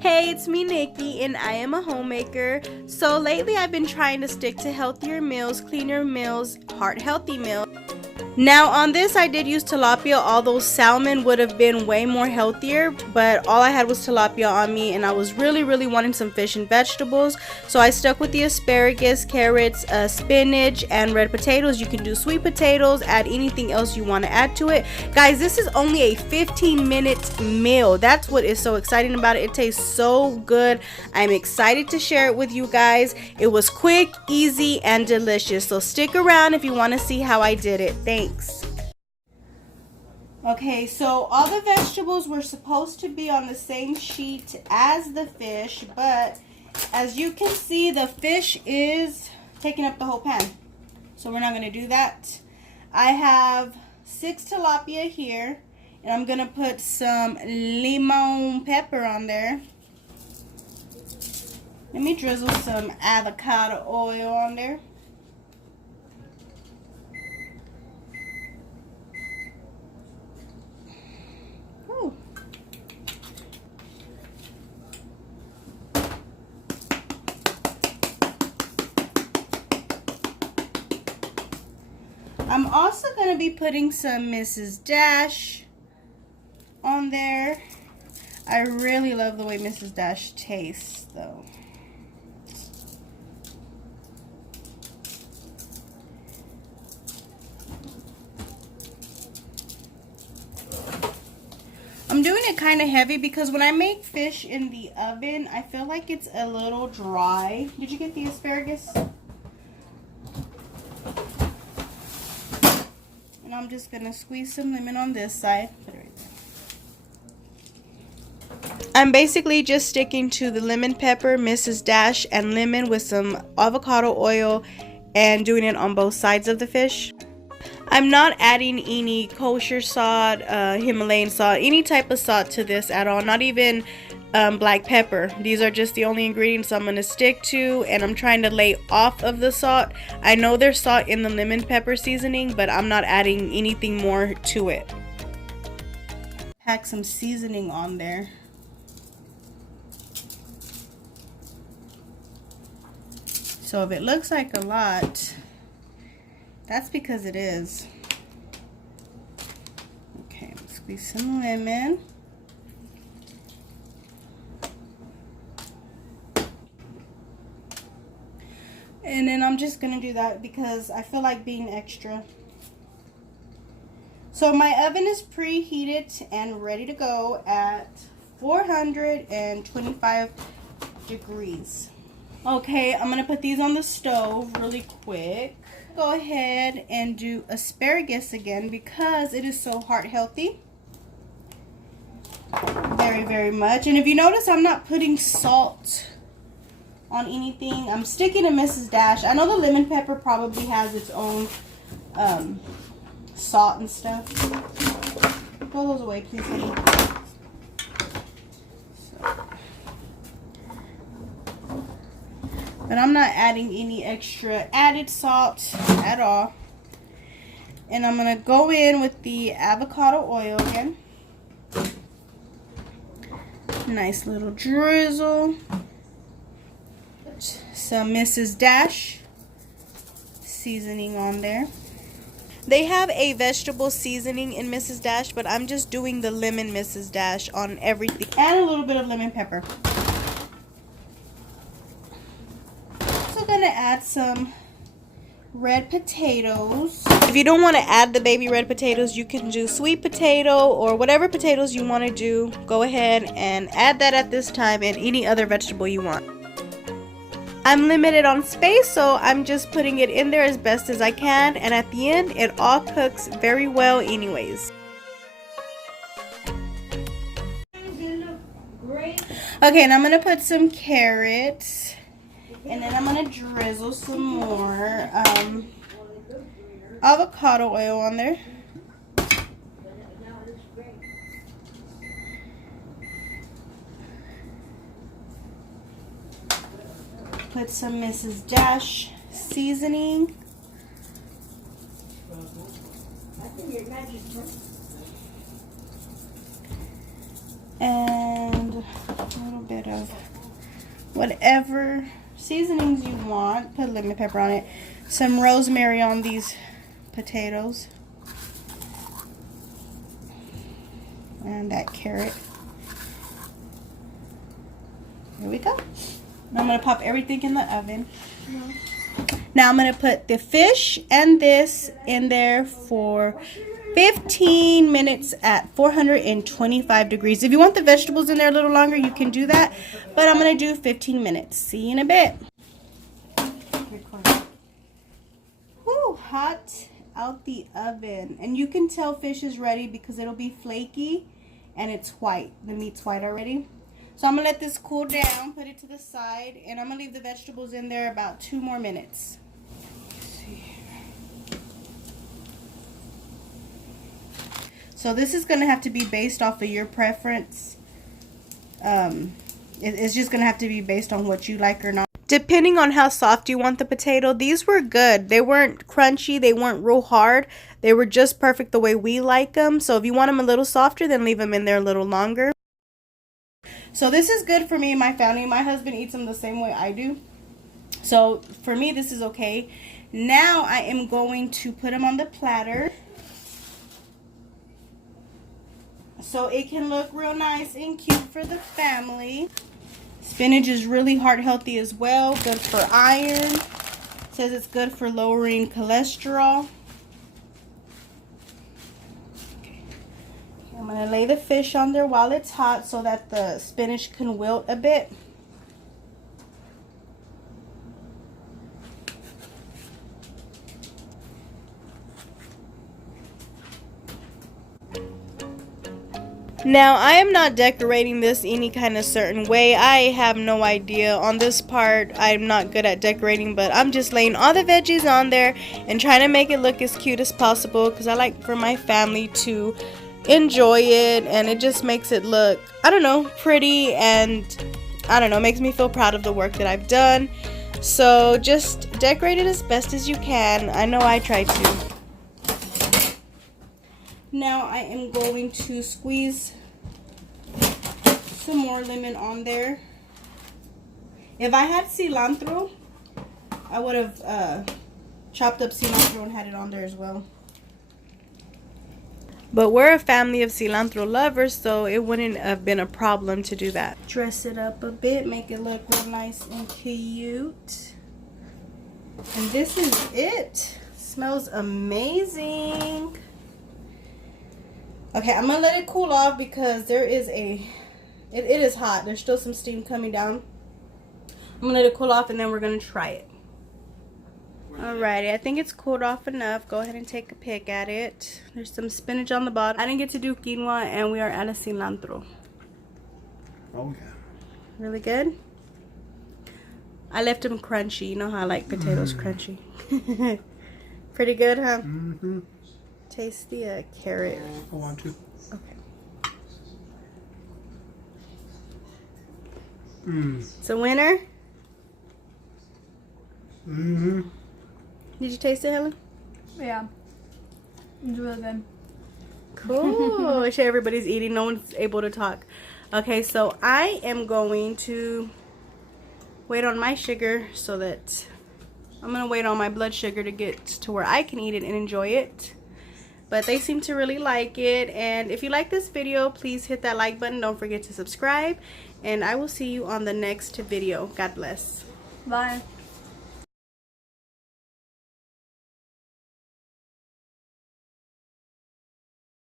Hey, it's me, Nikki, and I am a homemaker. So lately I've been trying to stick to healthier meals, cleaner meals, heart healthy meals. Now on this I did use tilapia, although salmon would have been way more healthier, but all I had was tilapia on me and I was really wanting some fish and vegetables. So I stuck with the asparagus, carrots, spinach, and red potatoes. You can do sweet potatoes, add anything else you want to add to it. Guys, this is only a 15-minute meal. That's what is so exciting about it. It tastes so good. I'm excited to share it with you guys. It was quick, easy, and delicious. So stick around if you want to see how I did it. Thanks. Okay, so all the vegetables were supposed to be on the same sheet as the fish, but as you can see, the fish is taking up the whole pan. So we're not going to do that. I have 6 tilapia here, and I'm going to put some lemon pepper on there. Let me drizzle some avocado oil on there. I'm also going to be putting some Mrs.Dash on there. I really love the way Mrs.Dash tastes though. I'm doing it kind of heavy because when I make fish in the oven, I feel like it's a little dry. Did you get the asparagus? And I'm just going to squeeze some lemon on this side. Put it right there. I'm basically just sticking to the lemon pepper, Mrs.Dash, and lemon with some avocado oil and doing it on both sides of the fish. I'm not adding any kosher salt, Himalayan salt, any type of salt to this at all. Not even black pepper. These are just the only ingredients I'm going to stick to, and I'm trying to lay off of the salt. I know there's salt in the lemon pepper seasoning, but I'm not adding anything more to it. Pack some seasoning on there. So if it looks like a lot, that's because it is. Okay, squeeze some lemon. And then I'm just going to do that because I feel like being extra. So my oven is preheated and ready to go at 425 degrees. Okay, I'm going to put these on the stove really quick. Go ahead and do asparagus again because it is so heart healthy. Very much. And if you notice, I'm not putting salt on anything. I'm sticking to Mrs.Dash. I know the lemon pepper probably has its own salt and stuff. Throw those away, please, honey. But I'm not adding any extra added salt at all. And I'm going to go in with the avocado oil again. Nice little drizzle. Some Mrs.Dash seasoning on there. They have a vegetable seasoning in Mrs.Dash, but I'm just doing the lemon Mrs.Dash on everything. And a little bit of lemon pepper. Going to add some red potatoes. If you don't want to add the baby red potatoes, you can do sweet potato or whatever potatoes you want to do. Go ahead and add that at this time, and any other vegetable you want. I'm limited on space, so I'm just putting it in there as best as I can, and at the end it all cooks very well anyways. Okay, and I'm going to put some carrots. And then I'm going to drizzle some more avocado oil on there. Put some Mrs.Dash seasoning. And a little bit of of whatever seasonings you want. Put lemon pepper on it. Some rosemary on these potatoes. And that carrot. Here we go. I'm going to pop everything in the oven. Now I'm going to put the fish and this in there for 15 minutes at 425 degrees. If you want the vegetables in there a little longer, you can do that. But I'm going to do 15 minutes. See you in a bit. Woo, hot out the oven. And you can tell fish is ready because it'll be flaky and it's white. The meat's white already. So I'm going to let this cool down, put it to the side, and I'm going to leave the vegetables in there about 2 more minutes. So this is going to have to be based off of your preference. It's just going to have to be based on what you like or not. Depending on how soft you want the potato, these were good. They weren't crunchy. They weren't real hard. They were just perfect the way we like them. So if you want them a little softer, then leave them in there a little longer. So this is good for me and my family. My husband eats them the same way I do. So for me, this is okay. Now I am going to put them on the platter, so it can look real nice and cute for the family. Spinach is really heart healthy as well. Good for iron. It says it's good for lowering cholesterol. I'm going to lay the fish on there while it's hot so that the spinach can wilt a bit. Now, I am not decorating this any kind of certain way. I have no idea. On this part, I'm not good at decorating, but I'm just laying all the veggies on there and trying to make it look as cute as possible because I like for my family to enjoy it, and it just makes it look, I don't know, pretty, and I don't know, makes me feel proud of the work that I've done. So just decorate it as best as you can. I know I try to. Now I am going to squeeze some more lemon on there. If I had cilantro, I would have chopped up cilantro and had it on there as well. But we're a family of cilantro lovers, so it wouldn't have been a problem to do that. Dress it up a bit, make it look real nice and cute. And this is it. Smells amazing. Okay, I'm gonna let it cool off because there is it is hot. There's still some steam coming down. I'm gonna let it cool off and then we're gonna try it. Alrighty, I think it's cooled off enough. Go ahead and take a pick at it. There's some spinach on the bottom. I didn't get to do quinoa, and we are out of cilantro. Oh yeah. Really good? I left them crunchy. You know how I like potatoes crunchy. Pretty good, huh? Mm-hmm. Taste the carrot. I want to. Okay. It's a winner? Mm-hmm. Did you taste it, Helen? Yeah. It's really good. Cool. Sure, everybody's eating. No one's able to talk. Okay, so I am going to wait on my sugar so that I'm going to wait on my blood sugar to get to where I can eat it and enjoy it. But they seem to really like it. And if you like this video, please hit that like button. Don't forget to subscribe. And I will see you on the next video. God bless. Bye.